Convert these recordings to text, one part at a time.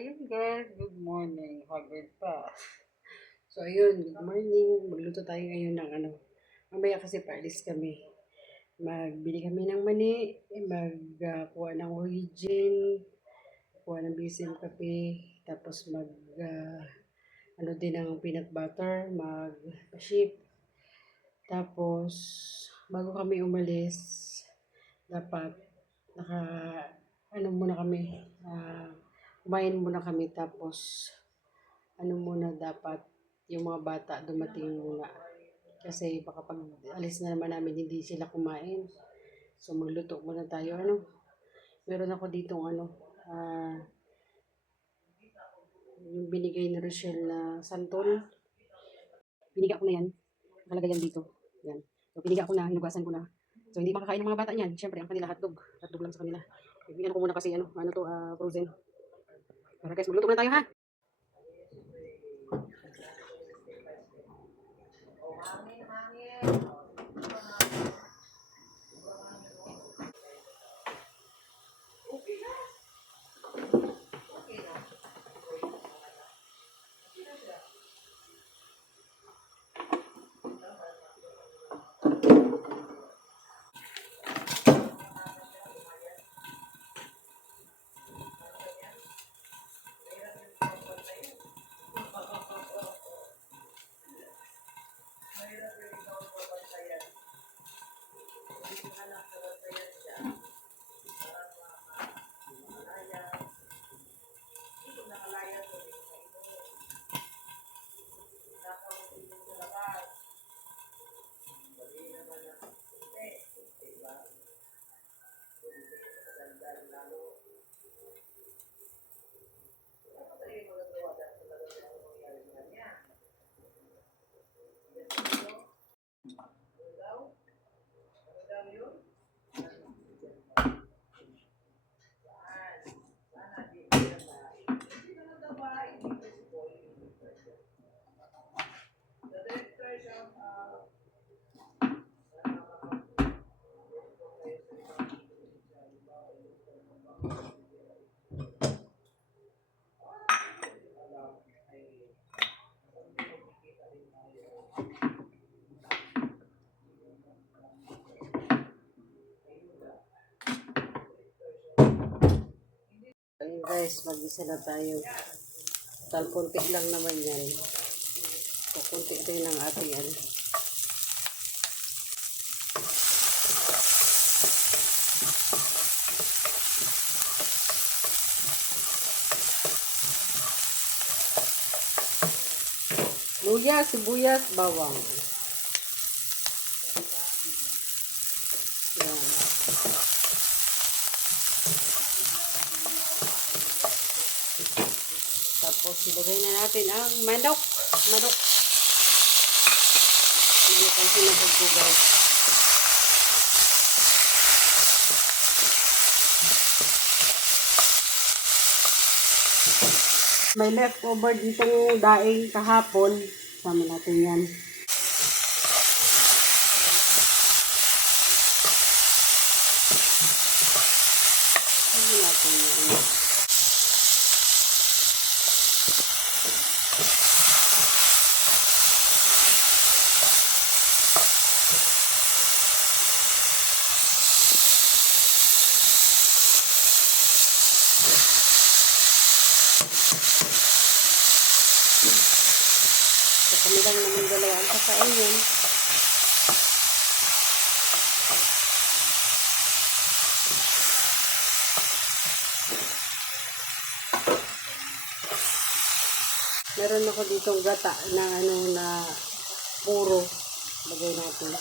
Ayun guys, good morning. Hagod pa. So ayun, good morning. Magluto tayo ngayon ng mamaya kasi paalis kami. Magbili kami ng mani, magkuha ng origin, kuha ng BCM kape, tapos ano din ng peanut butter, mag-ship. Tapos, bago kami umalis, dapat naka, muna kami, kumain muna kami, tapos muna dapat yung mga bata dumating muna. Kasi baka pag alis na naman namin hindi sila kumain. So magluto muna tayo. Meron ako ditong yung binigay ni Rochelle na santol. Piniga ko na yan. Nakalagay yan dito. Yan. So piniga ko na, hinugasan ko na. So hindi makakain ng mga bata niyan. Siyempre ang kanila hotdog. Hotdog lang sa kanila. Bigyan ko muna kasi frozen. Para guys, magluto muna tayo ha. Ayun guys, mag-isa na tayo. Talpuntik lang naman yan. Kukunti ito yun ang ating luya, sibuyas, bawang. Yan. Tapos ilagay na natin ang manok. Manok ang sinabog ko guys. May leftover ditong daing kahapon. Sama natin yan. Sama natin yan. So kami lang naman dalawa ang kakain yun. Meron ako ditong gata na na puro. Lagay natin.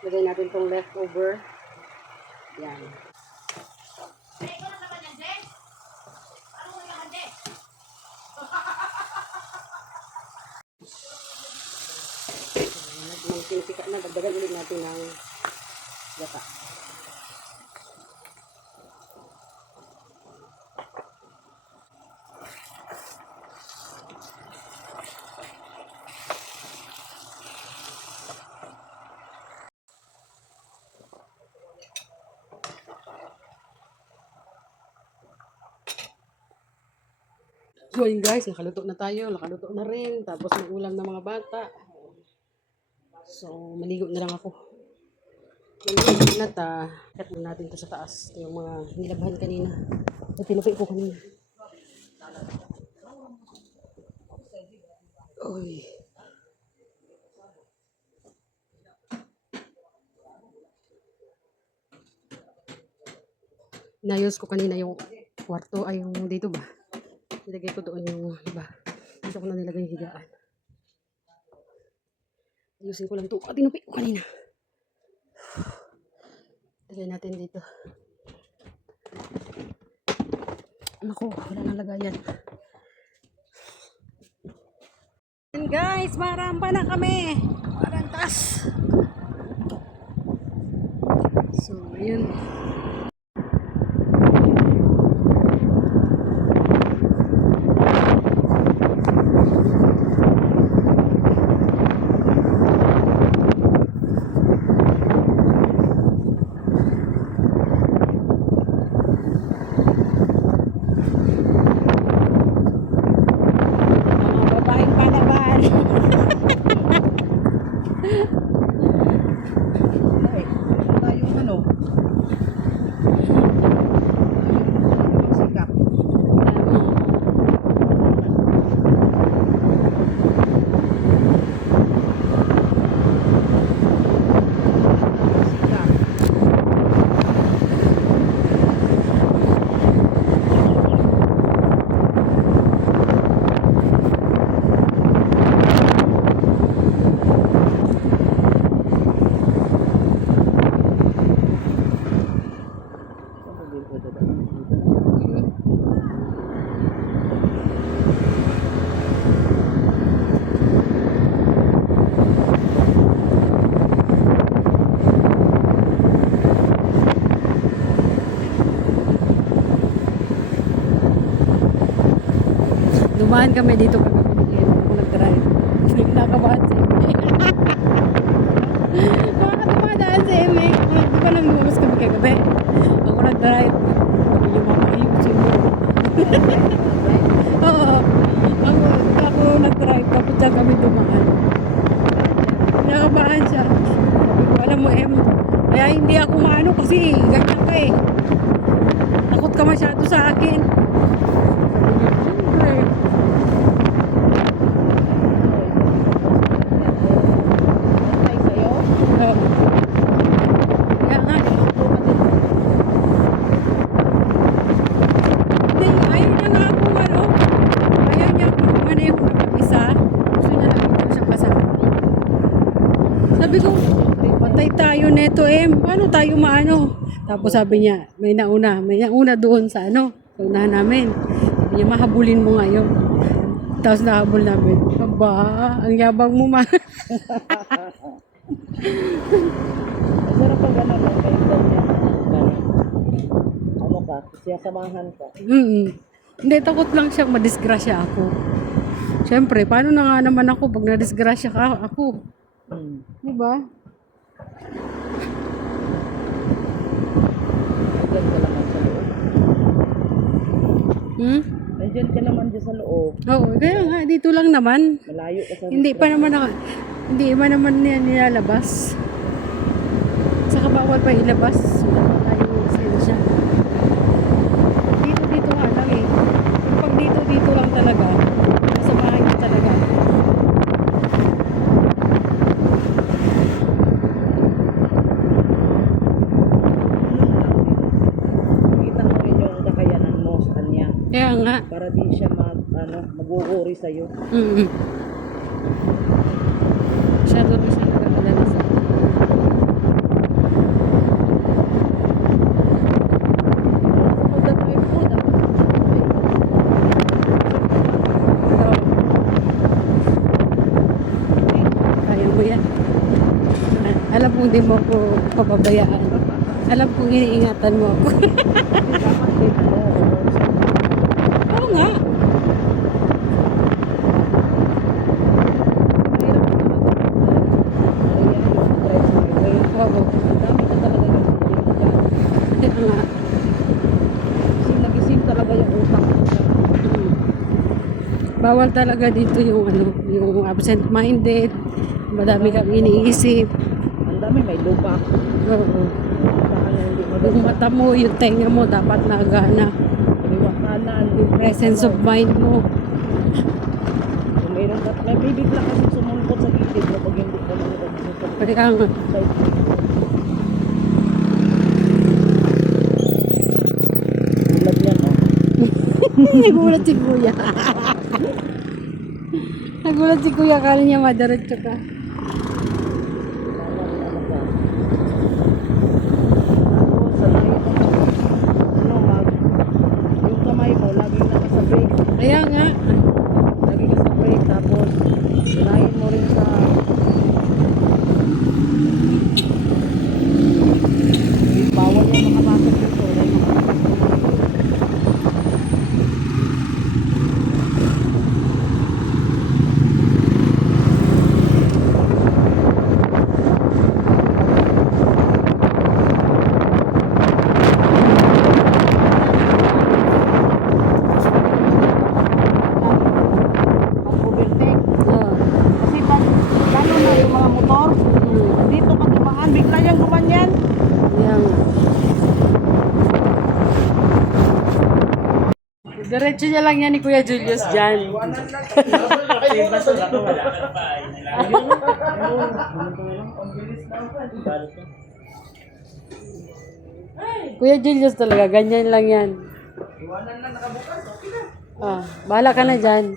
Lagay natin itong leftover. Yan. Magpintika na, dagdagan ulit natin ng gata. So yun guys, nakaluto na tayo, nakaluto na rin. Tapos may ulam ng mga bata. So, maligo na lang ako. Maligo na ta. Kat na natin to sa taas. Ito yung mga nilabahan kanina. Ito tinupay ko kanina. Uy. Inayos ko kanina yung kwarto ay yung dito ba. Nilagay ko doon yung iba. Dito ko na nilagay yung higaan. Ayusin ko lang ito. Tinupay ko kanina. Lagay natin dito. Naku, wala nang lagayan. And guys, marampa na kami. Marantas. So, ayun. Mga babaeng palaban. Ay, tayong ano? Sikap. Sikap. Dumaan kami dito kagabi. Ako nag-drive. Nakabahan sa eme. Makakatumadaan sa eme. Di ba nang lumabas kami kagabi? Ako nag-drive. Yung mga ayusin mo. Oo. Ako nag-drive. Tapos dyan kami dumaan. Nakabahan siya. Sabi ko, alam mo em. Kaya hindi ako maano kasi ganyan ka eh. Takot ka masyado sa akin. Siyempre. Ay, sa'yo? Oo. Kaya nga, hindi, ayaw niya nga akong ano, ayaw niya akong ano yung mag-isa. Gusto niya lang ito siyang kasama. Sabi ko, patay tayo neto paano tayo maano? Tapos sabi niya, may nauna doon sa ano, sa unahan namin. Sabi niya, mahabulin mo ngayon. Tapos nahabol namin. Aba, ang yabang mo ma. Masarap pag gano'n lang kayo ganyan. Gano'n. Ano ka? Siya samahan ka. Hindi, takot lang siyang madisgrasya ako. Siyempre, paano na nga naman ako pag nadisgrasya ka ako? Hmm. Diba? Nandiyan ka naman sa loob. Nandiyan ka naman dyan sa loob. Oo, kaya nga, dito lang naman. Malayo ka sa Hindi pa naman niya nilalabas. Saka bawal pa ilabas. Wala pa tayong lisensya. Dito nga lang eh. Pag dito lang talaga, sa bahay niya talaga. Kita mo rin yung kakayanan mo sa kanya. Kaya nga. Para di siya mag-worry sa'yo. Siya doon siya nag-aalala sa kaya mo yan. Alam kong di mo ako pababayaan. Alam kong iniingatan mo ako. Dapat din Oo nga. Oo. dami ka talaga yung Kaya nga. gising na gising talaga yung utak mo. Bawal talaga dito yung ano, yung absent-minded. Madami kang iniisip. Ang dami, may lupa. Oo. Saka na hindi Yung maganda. mata mo, yung tenga mo, dapat nagana. Kaliwa kanan. Yung presence of mind mo. Kung mayroon ka, may bibigla kasi sumulpot sa gilid kapag hindi ka naman Pwede kang, Tulad yan, oh. nagulat si kuya. Nagulat si kuya, kala niya madaratso ka. Yung kamay mo, laging nasa brake. Kaya nga. Lagi ka sa brake, tapos sinayin mo rin sa bawal yan makapasok dito. Dahil makapasok dito. Mag-overtake. Oh. Kasi pag lalo na yung mga motor, dito pag dumaan, bigla yung gumanyan. Kaya nga. Diretso niya lang yan ni Kuya Julius dyan. Kuya Julius talaga, ganyan lang yan. Ah, bahala ka na dyan.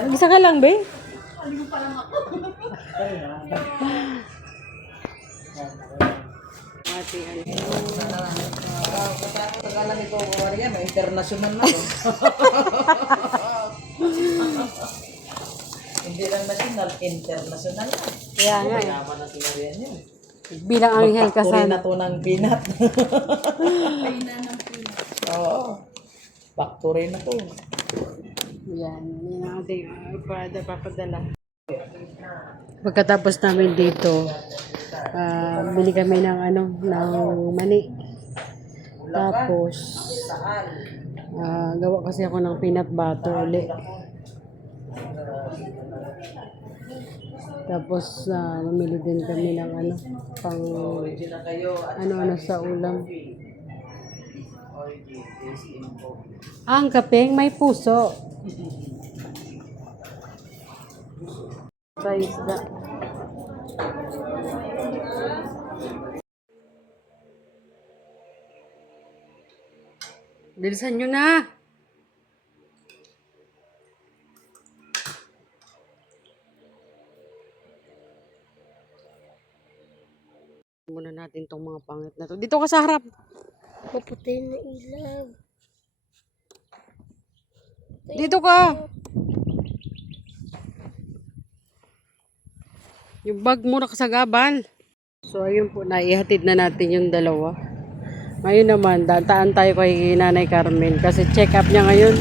Mag-isa ka lang, be? Mati, Akala nito, kumari yan, may international na. Hindi lang national, international na. Kaya nga eh. Yaman na sinabi yan. Bilang anghel ka Factory na sana. to ng peanut. Oo. Factory na to. Yan, yan ang ating papadala. Pagkatapos namin dito, bili kami ng ano, ng mani. Tapos, gawa kasi ako ng peanut butter ulit. Tapos, mamili din kami ng ano, pang ano sa ulam. Ang kapeng may puso. Sa isda. Bilisan nyo na. Muna natin tong mga pangit na to. Dito ka sa harap. Maputi na ilaw. Dito ka. Yung bag mo nakasagabal. So ayun po, naihatid na natin yung dalawa. Ngayon naman, dataan tayo kay Nanay Carmen kasi check up niya ngayon.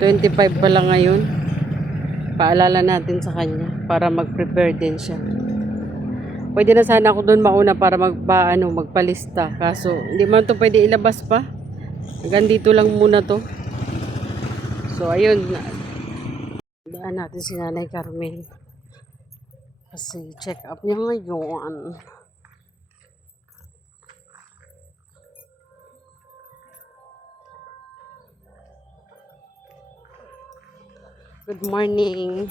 25 pa lang ngayon. Paalala natin sa kanya para mag-prepare din siya. Pwede na sana ako doon mauna para magpalista. Kaso hindi man to pwede ilabas pa. Hanggang dito lang muna to. So ayun, daan natin si Nanay Carmen. Kasi check up niya ngayon. Good morning.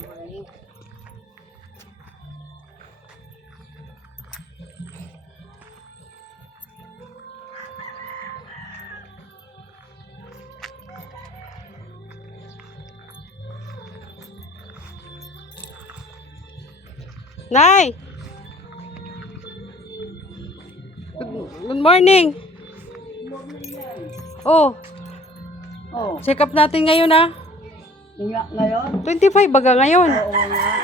Nay! Good morning. Oh, Oh, check up natin ngayon ah. ngayon? 25 baga ngayon. Oo nga.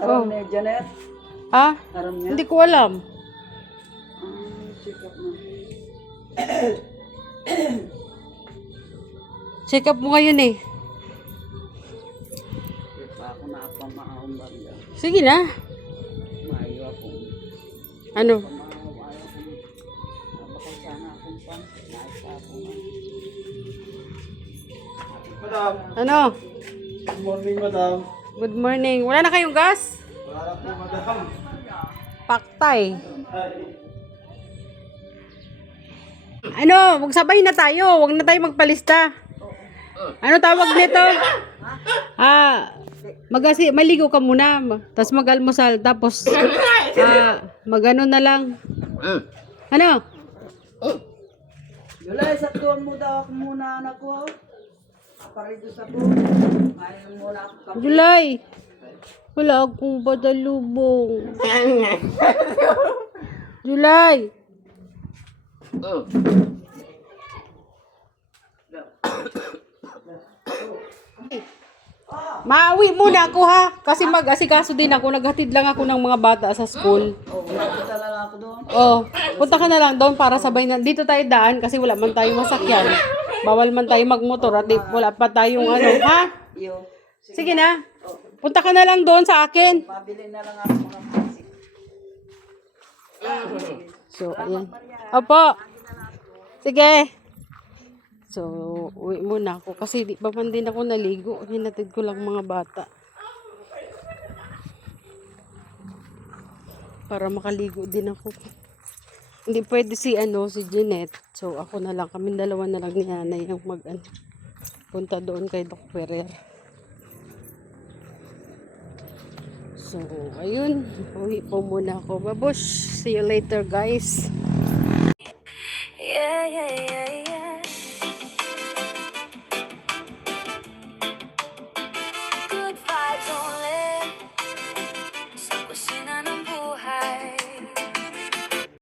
Oh. Aram ni Janet. Ha? Aram niya. Hindi ko alam. Check up na. Check up mo ngayon eh. Ako na ako maaong banda. Sige na. Maayo ako. Ano? Maayo ako. Bakal sana akong pan. Naisa ako nga. Ano? morning, madam. Good morning. Wala na kayong gas? Wala po, madam. Paktay. Ano, magsabay na tayo. Huwag na tayo magpalista. Ano tawag nito? Maligo ka muna. Tapos mag-almusal. Tapos, magano na lang. Ano? Julay, saktuan mo daw ako muna anak ko. Aparido sa ko. Ayaw muna ako. July. Wala akong patalubong. July. Maawi muna ako ha. Kasi mag-asikaso din ako. Naghatid lang ako ng mga bata sa school. Punta lang ako doon. Oh, punta ka na lang doon para sabay na. Dito tayo daan kasi wala man tayong masakyan. Bawal man tayo magmotor at wala pa tayong ano. Ha? Iyo. Sige na. Punta ka na lang doon sa akin. Pabili na lang ako mga plastic. So, ayan. Opo. Sige. So, uwi muna ako kasi di pa man din ako naligo. Hinatid ko lang mga bata. Para makaligo din ako. Hindi pwede si Jeanette. So, ako na lang. Kami dalawa na lang ni Nanay ang punta doon kay Doc Ferrer. So, ayun. Uwi po muna ako. Babush. See you later, guys.